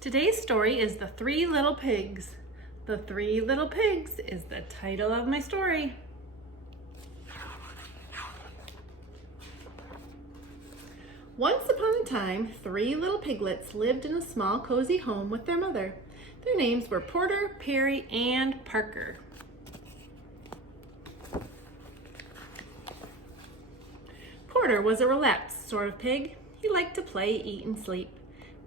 Today's story is The Three Little Pigs. The Three Little Pigs is the title of my story. Once upon a time, three little piglets lived in a small, cozy home with their mother. Their names were Porter, Perry, and Parker. Porter was a relaxed sort of pig. He liked to play, eat, and sleep.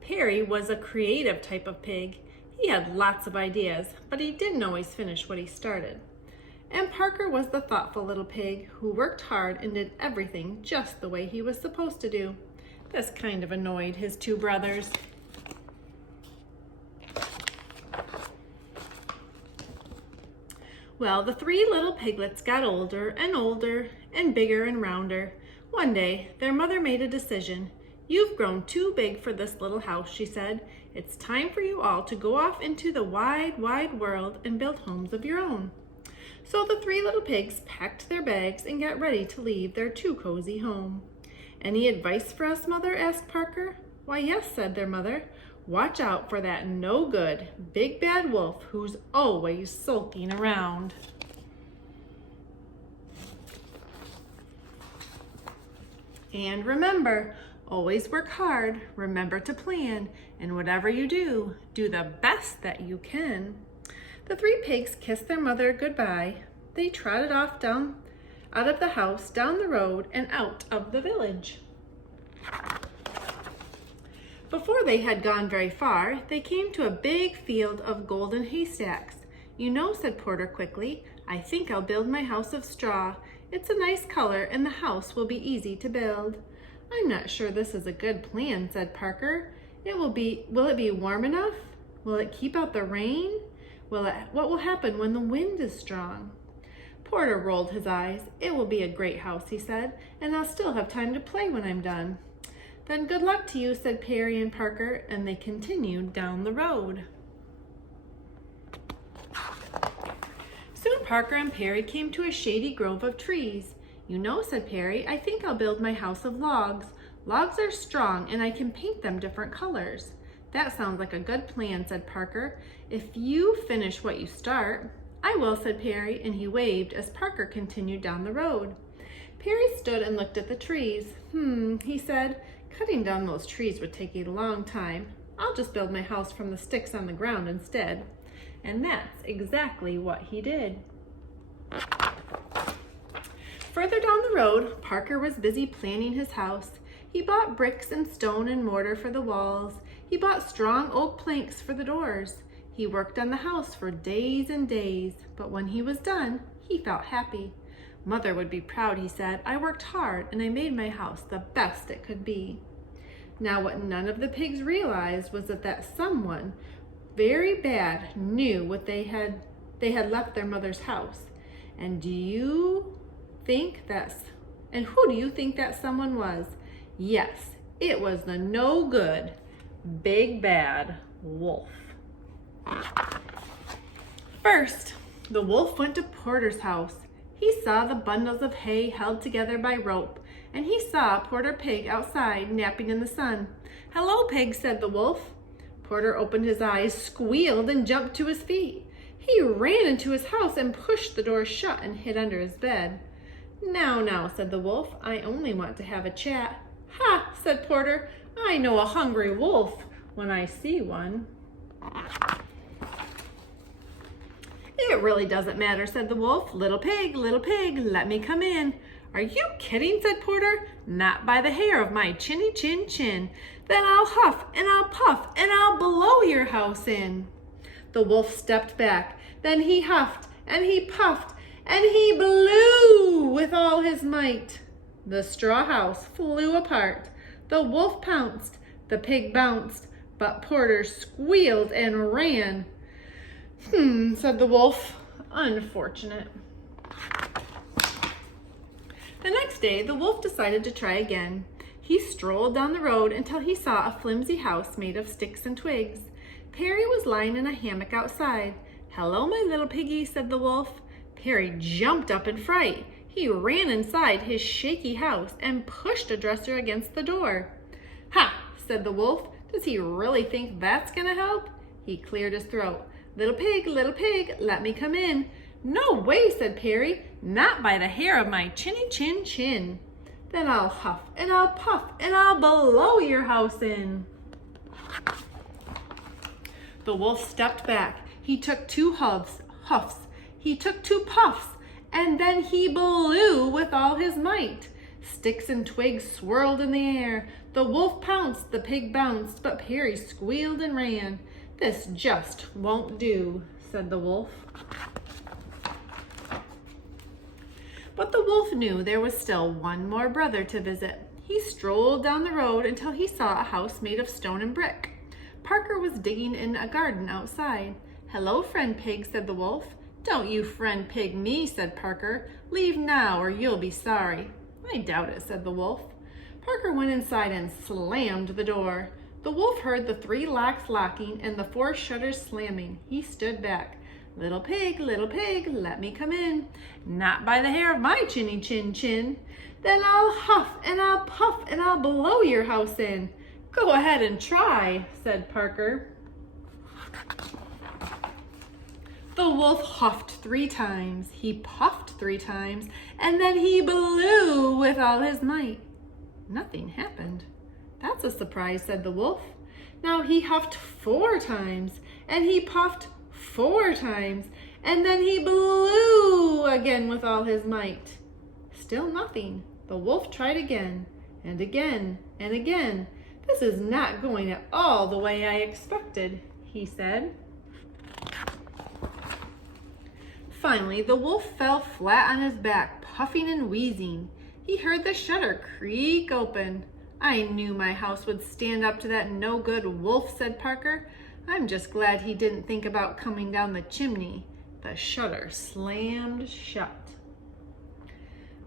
Perry was a creative type of pig. He had lots of ideas, but he didn't always finish what he started. And Parker was the thoughtful little pig who worked hard and did everything just the way he was supposed to do. This kind of annoyed his two brothers. Well, the three little piglets got older and bigger and rounder. One day, their mother made a decision. "You've grown too big for this little house," she said. "It's time for you all to go off into the wide, wide world and build homes of your own." So the three little pigs packed their bags and got ready to leave their too cozy home. "Any advice for us, Mother?" asked Parker. "Why, yes," said their mother. "Watch out for that no-good, big bad wolf who's always sulking around." "And remember, always work hard, remember to plan, and whatever you do, do the best that you can." The three pigs kissed their mother goodbye. They trotted off out of the house, down the road, and out of the village. Before they had gone very far, they came to a big field of golden haystacks. "You know," said Porter quickly, "I think I'll build my house of straw. It's a nice color and the house will be easy to build." "I'm not sure this is a good plan," said Parker. Will it be warm enough? Will it keep out the rain? What will happen when the wind is strong?" Porter rolled his eyes. "It will be a great house," he said, "and I'll still have time to play when I'm done." "Then good luck to you," said Perry and Parker, and they continued down the road. Soon Parker and Perry came to a shady grove of trees. "You know," said Perry, "I think I'll build my house of logs. Logs are strong and I can paint them different colors." "That sounds like a good plan," said Parker. "If you finish what you start." "I will," said Perry, and he waved as Parker continued down the road. Perry stood and looked at the trees. He said, "Cutting down those trees would take a long time. I'll just build my house from the sticks on the ground instead." And that's exactly what he did. Further down the road, Parker was busy planning his house. He bought bricks and stone and mortar for the walls. He bought strong oak planks for the doors. He worked on the house for days and days, but when he was done, he felt happy. "Mother would be proud," he said. "I worked hard and I made my house the best it could be." Now, what none of the pigs realized was that someone very bad knew what they had left their mother's house. And who do you think that someone was? Yes, it was the no good, big bad wolf. First, the wolf went to Porter's house. He saw the bundles of hay held together by rope, and he saw Porter Pig outside napping in the sun. "Hello, Pig," said the wolf. Porter opened his eyes, squealed, and jumped to his feet. He ran into his house and pushed the door shut and hid under his bed. Now," said the wolf, "I only want to have a chat." "Ha," said Porter, "I know a hungry wolf when I see one." "It really doesn't matter," said the wolf. Little pig, let me come in." "Are you kidding?" said Porter. "Not by the hair of my chinny chin. Then I'll huff and I'll puff and I'll blow your house in." The wolf stepped back. Then he huffed and he puffed and he blew with all his might. The straw house flew apart. The wolf pounced, the pig bounced, but Porter squealed and ran. Said the wolf. "Unfortunate." The next day, the wolf decided to try again. He strolled down the road until he saw a flimsy house made of sticks and twigs. Perry was lying in a hammock outside. "Hello, my little piggy," said the wolf. Perry jumped up in fright. He ran inside his shaky house and pushed a dresser against the door. "Ha," said the wolf, Does he really think that's gonna help? He cleared his throat. Little pig, let me come in. No way, said Perry, not by the hair of my chinny chin chin. Then I'll huff and I'll puff and I'll blow your house in. The wolf stepped back. He took 2 huffs. He took 2 puffs, and then he blew with all his might. Sticks and twigs swirled in the air. The wolf pounced, the pig bounced, but Perry squealed and ran. This just won't do, said the wolf. But the wolf knew there was still one more brother to visit. He strolled down the road until he saw a house made of stone and brick. Parker was digging in a garden outside. Hello, friend pig, said the wolf. Don't you friend pig me, said Parker. Leave now or you'll be sorry. I doubt it, said the wolf. Parker went inside and slammed the door. The wolf heard the 3 locks locking and the 4 shutters slamming. He stood back. Little pig, let me come in. Not by the hair of my chinny chin chin. Then I'll huff and I'll puff and I'll blow your house in. Go ahead and try, said Parker. The wolf huffed 3 times, he puffed 3 times, and then he blew with all his might. Nothing happened. That's a surprise, said the wolf. Now he huffed 4 times, and he puffed 4 times, and then he blew again with all his might. Still nothing. The wolf tried again, and again, and again. This is not going at all the way I expected, he said. Finally, the wolf fell flat on his back, puffing and wheezing. He heard the shutter creak open. I knew my house would stand up to that no-good wolf, said Parker. I'm just glad he didn't think about coming down the chimney. The shutter slammed shut.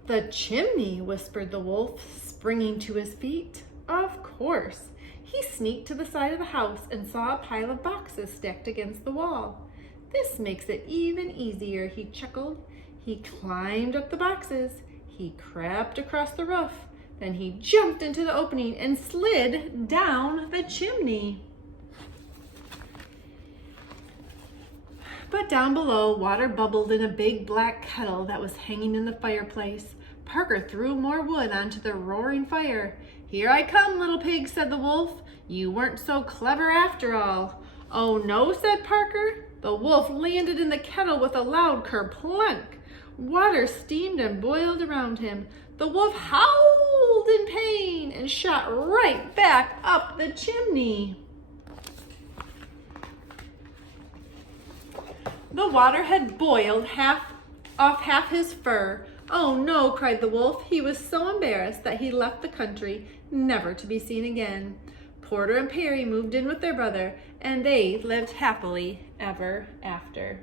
The chimney, whispered the wolf, springing to his feet. Of course. He sneaked to the side of the house and saw a pile of boxes stacked against the wall. This makes it even easier, he chuckled. He climbed up the boxes. He crept across the roof. Then he jumped into the opening and slid down the chimney. But down below, water bubbled in a big black kettle that was hanging in the fireplace. Parker threw more wood onto the roaring fire. Here I come, little pig, said the wolf. You weren't so clever after all. Oh no, said Parker. The wolf landed in the kettle with a loud kerplunk. Water steamed and boiled around him. The wolf howled in pain and shot right back up the chimney. The water had boiled off half his fur. Oh no, cried the wolf. He was so embarrassed that he left the country, never to be seen again. Porter and Perry moved in with their brother, and they lived happily ever after.